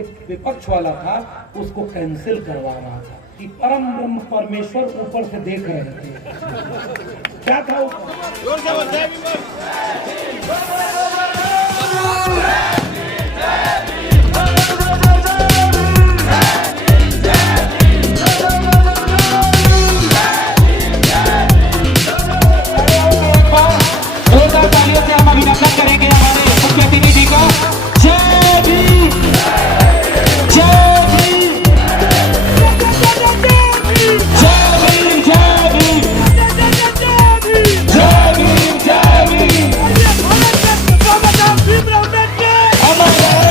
के विपक्ष वाला था उसको कैंसिल करवा रहा था कि परम ब्रह्म परमेश्वर ऊपर से देख रहे थे। क्या था अभिनंदन करेंगे हमारे मुख्य अतिथि जी का। जय भीम, जय भीम, जय भीम, जय भीम, जय भीम, जय भीम। अमर रहे,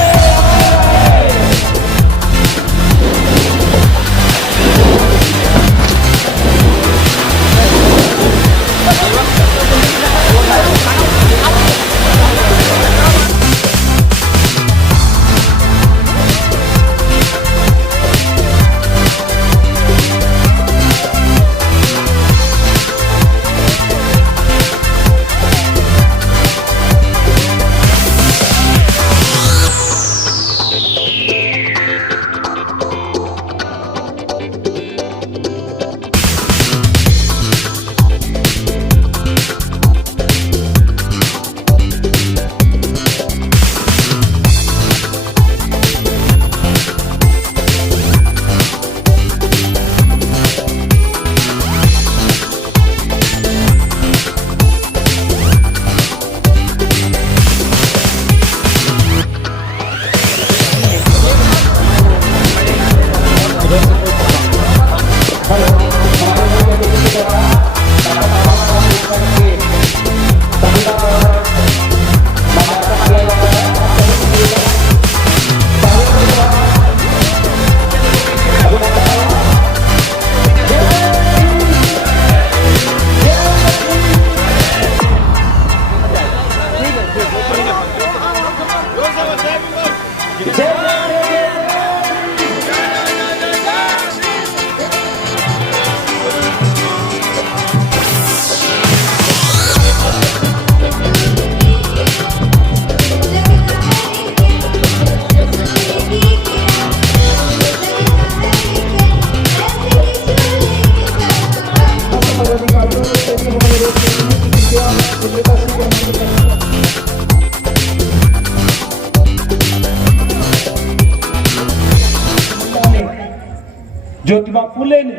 ज्योतिबा फुले ने,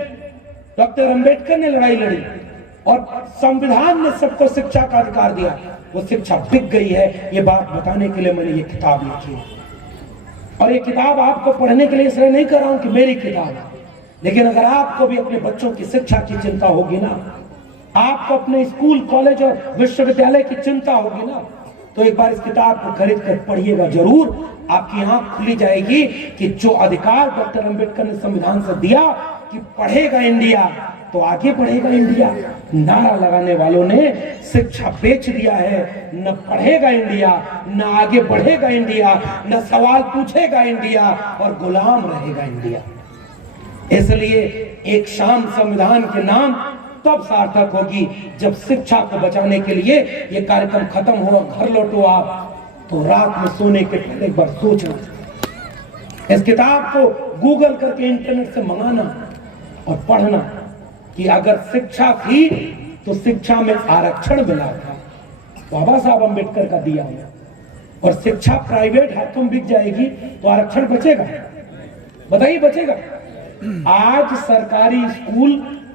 डॉक्टर अंबेडकर ने लड़ाई लड़ी और संविधान ने सबको शिक्षा का अधिकार दिया। वो शिक्षा बिक गई है, ये बात बताने के लिए मैंने ये किताब लिखी है। और ये किताब आपको पढ़ने के लिए इसलिए नहीं कर रहा हूं कि मेरी किताब है, लेकिन अगर आपको भी अपने बच्चों की शिक्षा की चिंता होगी ना, आपको अपने स्कूल कॉलेज और विश्वविद्यालय की चिंता होगी ना, तो एक बार इस किताब को खरीद कर पढ़िएगा जरूर। आपकी आंख खुली जाएगी कि जो अधिकार डॉक्टर अंबेडकर ने संविधान से दिया कि पढ़ेगा इंडिया तो आगे बढ़ेगा इंडिया, नारा लगाने वालों ने शिक्षा बेच दिया है। न पढ़ेगा इंडिया, न आगे बढ़ेगा इंडिया, न सवाल पूछेगा इंडिया, और गुलाम रहेगा इंडिया। इसलिए एक शाम संविधान के नाम तब सार्थक होगी जब शिक्षा को बचाने के लिए ये कार्यक्रम खत्म हो, घर लौटो आप तो रात में सोने के पहले एक बार सोचना, इस किताब को गूगल करके इंटरनेट से मंगाना और पढ़ना कि अगर शिक्षा थी तो शिक्षा में आरक्षण मिला था, बाबा साहब अंबेडकर का दिया हुआ, और शिक्षा प्राइवेट हाथों में बिक जाएगी तो आरक्षण बचेगा? बताइए बचेगा? आज सरकारी स्कूल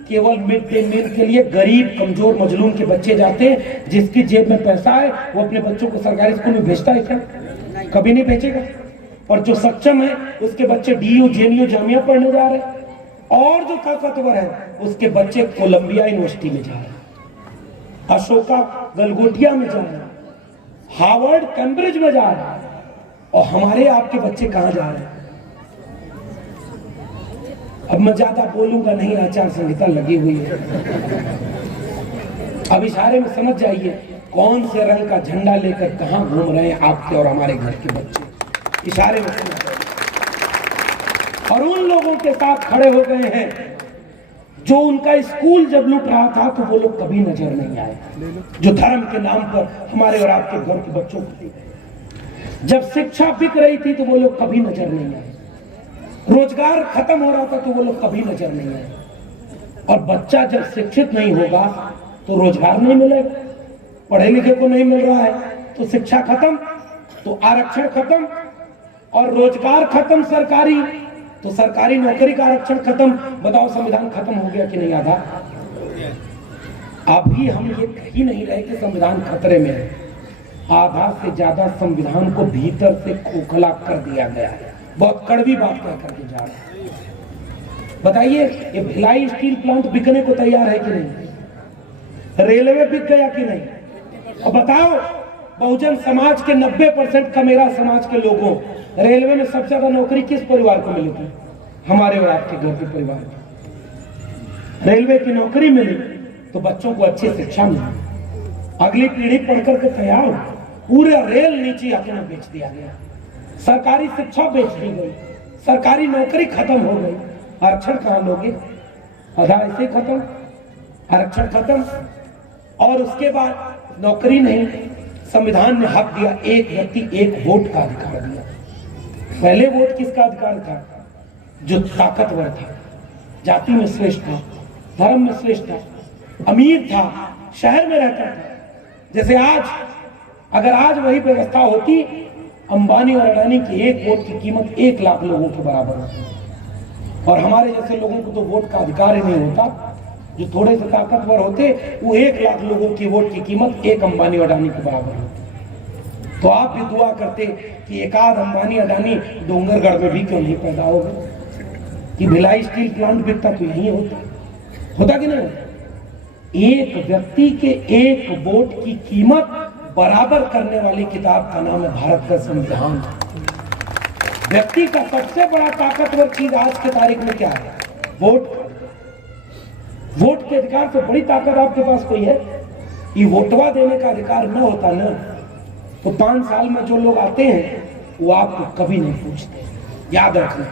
केवल मिड डे मील के लिए गरीब कमजोर मजलूम के बच्चे जाते हैं, जिसकी जेब में पैसा है वो अपने बच्चों को सरकारी स्कूल में भेजता है क्या? कभी नहीं भेजेगा। और जो सक्षम है उसके बच्चे डीयू जेएनयू जामिया पढ़ने जा रहे हैं, और जो ताकतवर है उसके बच्चे कोलंबिया यूनिवर्सिटी में जा रहे हैं, अशोका गलगोटिया में जा रहे हैं, हार्वर्ड कैम्ब्रिज में जा रहे हैं, और हमारे आपके बच्चे कहां जा रहे हैं? अब मैं ज्यादा बोलूंगा नहीं, आचार संहिता लगी हुई है। अब इशारे में समझ जाइए कौन से रंग का झंडा लेकर कहां घूम रहे हैं आपके और हमारे घर के बच्चे, इशारे में समझ जाइए। और उन लोगों के साथ खड़े हो गए हैं जो उनका स्कूल जब लूट रहा था तो वो लोग कभी नजर नहीं आए, जो धर्म के नाम पर हमारे और आपके घर के बच्चों को दे गए। जब शिक्षा बिक रही थी तो वो लोग कभी नजर नहीं आए, रोजगार खत्म हो रहा था तो वो लोग कभी नजर नहीं आए। और बच्चा जब शिक्षित नहीं होगा तो रोजगार नहीं मिलेगा, पढ़े लिखे को नहीं मिल रहा है तो शिक्षा खत्म, तो आरक्षण खत्म, और रोजगार खत्म सरकारी, तो सरकारी नौकरी का आरक्षण खत्म। बताओ संविधान खत्म हो गया कि नहीं? आधा। अभी हम ये कही नहीं रहे कि संविधान खतरे में है, आधा से ज्यादा संविधान को भीतर से खोखला कर दिया गया है। बहुत कड़वी बात कह करके जा रहा है। बताइए, ये भिलाई स्टील प्लांट बिकने को तैयार है कि नहीं? रेलवे बिक गया कि नहीं? अब बताओ, बहुजन समाज के 90% का मेरा समाज के लोगों, रेलवे में सबसे ज्यादा नौकरी किस परिवार को मिली थी? हमारे और आपके घर के परिवार को रेलवे की नौकरी मिली तो बच्चों को अच्छी शिक्षा मिली, अगली पीढ़ी पढ़कर के तैयार हो। पूरा रेल नीचे आके में बेच दिया गया, सरकारी शिक्षा बेच दी गई, सरकारी नौकरी खत्म हो गई। आरक्षण कहां लोगे? आधा ऐसे खत्म, आरक्षण खत्म। और उसके बाद नौकरी नहीं, संविधान ने हक दिया, एक व्यक्ति एक वोट का अधिकार दिया। पहले वोट किसका अधिकार था? जो ताकतवर था, जाति में श्रेष्ठ था, धर्म में श्रेष्ठ था, अमीर था, शहर में रहता था। जैसे आज, अगर आज वही व्यवस्था होती, अंबानी और अडानी की एक वोट की कीमत 1 लाख लोगों के बराबर होती, और हमारे जैसे लोगों को तो वोट का अधिकार ही नहीं होता। जो थोड़े से ताकतवर होते, वो 1 लाख लोगों की वोट की कीमत 1 अंबानी अडानी के बराबर होती। तो आप भी दुआ करते कि एक आध अंबानी अडानी डोंगरगढ़ में भी क्यों नहीं पैदा हो गए, कि भिलाई स्टील प्लांट बिकता तो यही होता कि नहीं? एक व्यक्ति के एक वोट की कीमत बराबर करने वाली किताब का नाम है भारत का संविधान। व्यक्ति का सबसे बड़ा ताकतवर चीज आज की तारीख में क्या है? वोट। वोट के अधिकार से बड़ी ताकत आपके पास कोई है? ये वोटवा देने का अधिकार न होता ना, तो 5 साल में जो लोग आते हैं वो आपको कभी नहीं पूछते, याद रखना।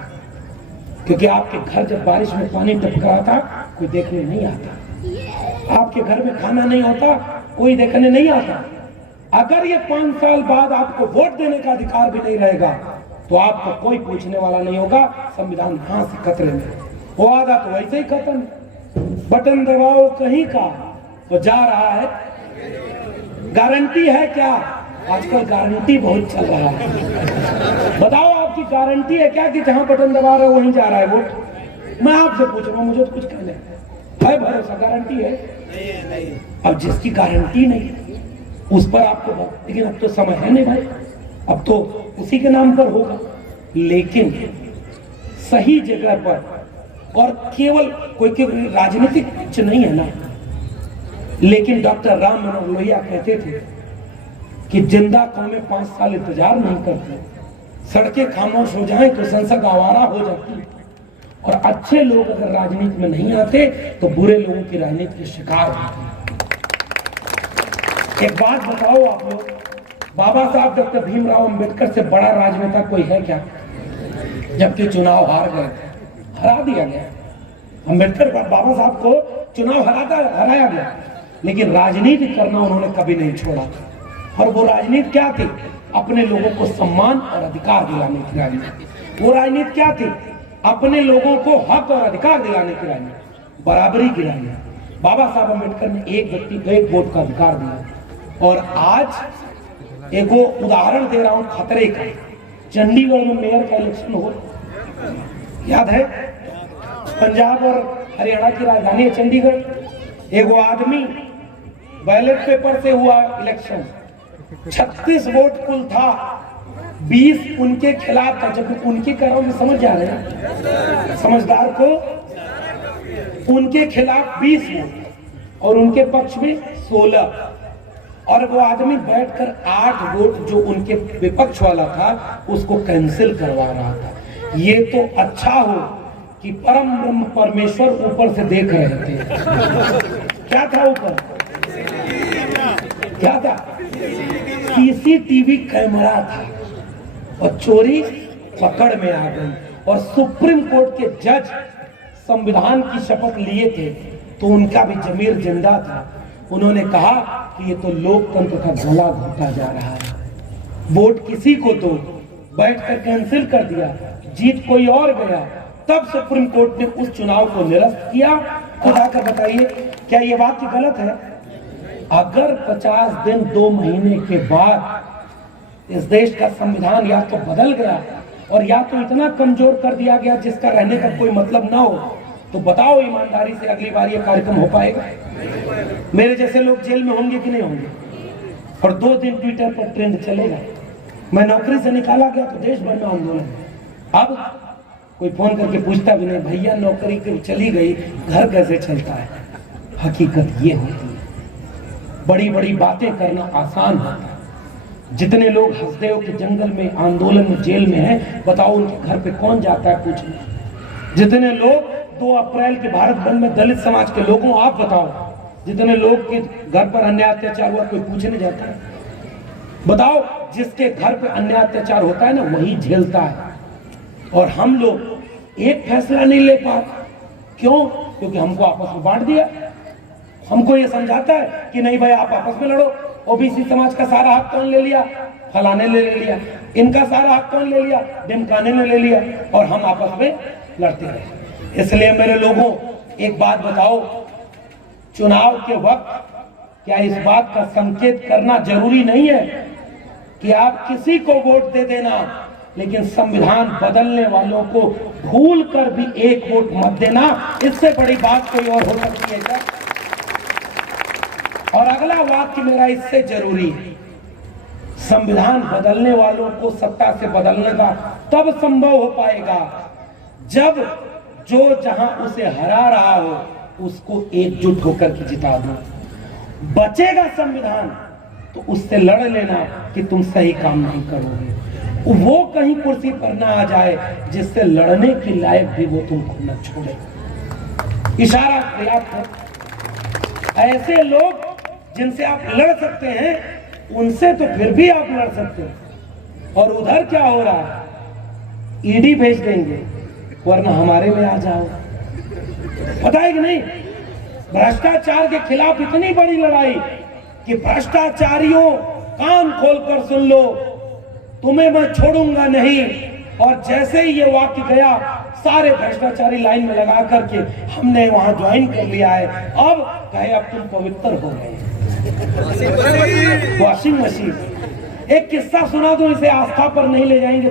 क्योंकि आपके घर जब बारिश में पानी टपक रहा था, कोई देखने नहीं आता। आपके घर में खाना नहीं होता, कोई देखने नहीं आता। अगर ये 5 साल बाद आपको वोट देने का अधिकार भी नहीं रहेगा तो आपको कोई पूछने वाला नहीं होगा। संविधान कहां से खतरे में? वो आधा तो वैसे ही खत्म, बटन दबाओ कहीं का तो जा रहा है। गारंटी है क्या? आजकल गारंटी बहुत चल रहा है। बताओ, आपकी गारंटी है क्या कि जहां बटन दबा रहे हो वहीं जा रहा है वोट? मैं आपसे पूछ रहा हूं, मुझे तो कुछ कहना है भरोसा? गारंटी है? अब जिसकी गारंटी नहीं उस पर आपको, लेकिन अब तो समय है नहीं भाई, अब तो उसी के नाम पर होगा। लेकिन सही जगह पर, और केवल कोई राजनीतिक पक्ष नहीं है ना। लेकिन डॉक्टर राम मनोहर लोहिया कहते थे कि जिंदा कौमें 5 साल इंतजार नहीं करती, सड़कें खामोश हो जाएं तो संसद आवारा हो जाती, और अच्छे लोग अगर राजनीति में नहीं आते तो बुरे लोगों की राजनीति के शिकार होते। एक बात बताओ आप लोग, बाबा साहब डॉक्टर भीमराव अंबेडकर से बड़ा राजनेता कोई है क्या? जबकि चुनाव हार गए थे, हरा दिया गया। अंबेडकर बाबा साहब को चुनाव हराया गया, लेकिन राजनीति करना उन्होंने कभी नहीं छोड़ा। और वो राजनीति क्या थी? अपने लोगों को सम्मान और अधिकार दिलाने की राजनीति। वो राजनीति क्या थी? अपने लोगों को हक और अधिकार दिलाने की राजनीति, बराबरी की राजनीति। बाबा साहब अंबेडकर ने एक व्यक्ति को एक वोट का अधिकार दिया। और आज एक उदाहरण दे रहा हूं खतरे का। चंडीगढ़ में मेयर का इलेक्शन हो, याद है? पंजाब और हरियाणा की राजधानी है चंडीगढ़। एक आदमी बैलेट पेपर से हुआ इलेक्शन, 36 वोट कुल था, 20 उनके खिलाफ था। जब उनके कह रहा हूं, समझ जा रहे हैं समझदार को? उनके खिलाफ 20 वोट और उनके पक्ष में 16। और वो आदमी बैठकर 8 वोट जो उनके विपक्ष वाला था उसको कैंसिल करवा रहा था। ये तो अच्छा हो कि परम ब्रह्म परमेश्वर ऊपर से देख रहे थे। क्या था ऊपर? क्या था? सीसीटीवी कैमरा था, और चोरी पकड़ में आ गई। और सुप्रीम कोर्ट के जज संविधान की शपथ लिए थे तो उनका भी जमीर जिंदा था। उन्होंने कहा कि ये तो लोकतंत्र का गला घोटा जा रहा है। वोट किसी को तो बैठकर कैंसिल कर दिया, जीत कोई और गया। तब सुप्रीम कोर्ट ने उस चुनाव को निरस्त किया। खुद आकर बताइए, क्या ये वाक्य गलत है? अगर 50 दिन 2 महीने के बाद इस देश का संविधान या तो बदल गया और या तो इतना कमजोर कर दिया गया जिसका रहने का कोई मतलब ना हो, तो बताओ ईमानदारी से अगली बार ये कार्यक्रम हो पाएगा? मेरे जैसे लोग जेल में होंगे कि नहीं होंगे? और 2 दिन ट्विटर पर ट्रेंड चलेगा, मैं नौकरी से निकाला गया तो देश भर में आंदोलन। अब कोई फोन करके पूछता भी नहीं, भैया नौकरी के चली गई, घर कैसे चलता है? हकीकत ये होती है। बड़ी बड़ी बातें करना आसान होता है। जितने लोग हसदेव के जंगल में आंदोलन में जेल में हैं, बताओ उनके घर पे कौन जाता है पूछने? जितने लोग 2 अप्रैल के भारत बंद में दलित समाज के लोगों, आप बताओ, जितने लोग के घर पर अन्याय अत्याचार हुआ कोई पूछने जाता है? बताओ, जिसके घर पे अन्याय अत्याचार होता है ना, वही झेलता है। और हम लोग एक फैसला नहीं ले पाते। क्यों? क्योंकि हमको आपस में बांट दिया। हमको ये समझाता है कि नहीं भाई आप आपस में लड़ो। ओबीसी समाज का सारा हक कौन ले लिया? फलाने ने ले लिया। इनका सारा हक कौन ले लिया? ढिमकाने ने ले लिया। और हम आपस में लड़ते रहे। इसलिए मेरे लोगों, एक बात बताओ, चुनाव के वक्त क्या इस बात का संकेत करना जरूरी नहीं है कि आप किसी को वोट दे देना, लेकिन संविधान बदलने वालों को भूल कर भी एक वोट मत देना? इससे बड़ी बात कोई और हो सकती है क्या? और अगला वाक्य मेरा इससे जरूरी है, संविधान बदलने वालों को सत्ता से बदलने का तब संभव हो पाएगा जब जो जहां उसे हरा रहा हो उसको एकजुट होकर के जिता दो। बचेगा संविधान तो उससे लड़ लेना कि तुम सही काम नहीं करोगे। वो कहीं कुर्सी पर ना आ जाए जिससे लड़ने के लायक भी वो तुमको न छोड़े। इशारा पर्याप्त है। ऐसे लोग जिनसे आप लड़ सकते हैं, उनसे तो फिर भी आप लड़ सकते हैं। और उधर क्या हो रहा है? ईडी भेज देंगे, वरना हमारे में आ जाओ। पता है कि नहीं? भ्रष्टाचार के खिलाफ इतनी बड़ी लड़ाई कि भ्रष्टाचारियों कान खोलकर सुन लो, तुम्हें मैं छोड़ूंगा नहीं। और जैसे ही ये वाक्य गया, सारे भ्रष्टाचारी लाइन में लगा करके हमने वहां ज्वाइन कर लिया है। अब कहे अब तुम पवित्र हो गए। Washing machine. एक किस्सा सुना दो, इसे आस्था पर नहीं ले जाएंगे।